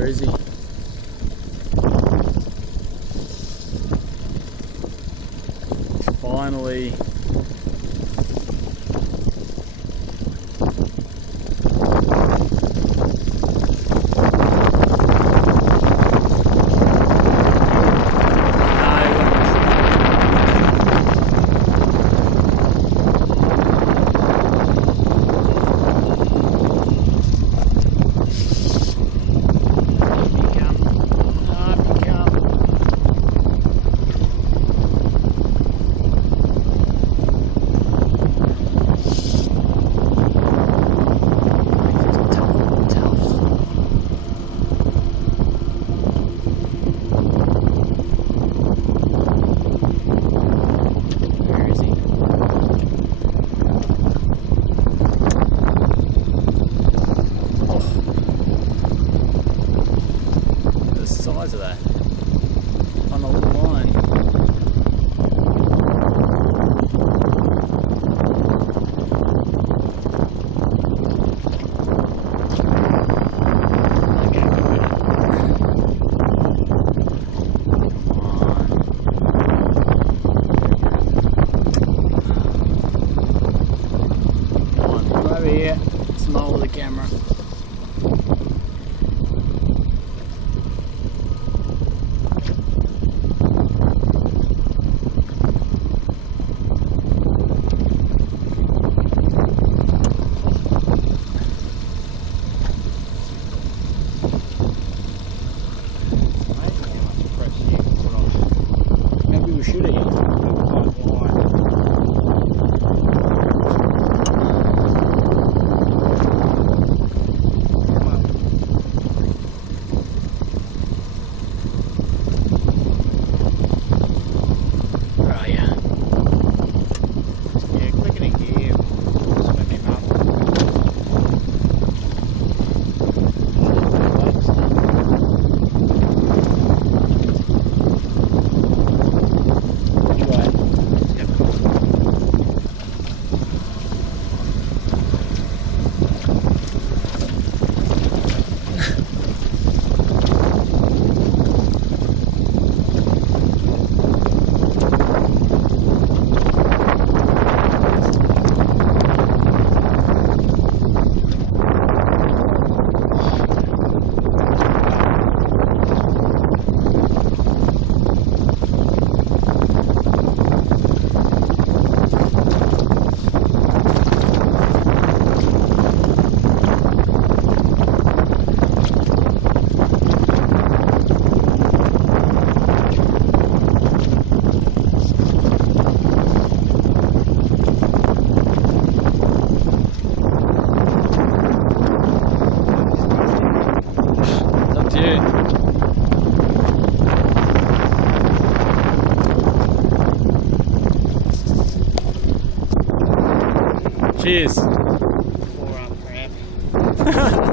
Where is he? Finally. Size of that on a line. Come on, come over here. Smile with the camera. Maybe we should have. Where are you? Yeah, clicking in gear. Spin him up. Which way? Yep. It's up to you. Cheers. Forearm cramp.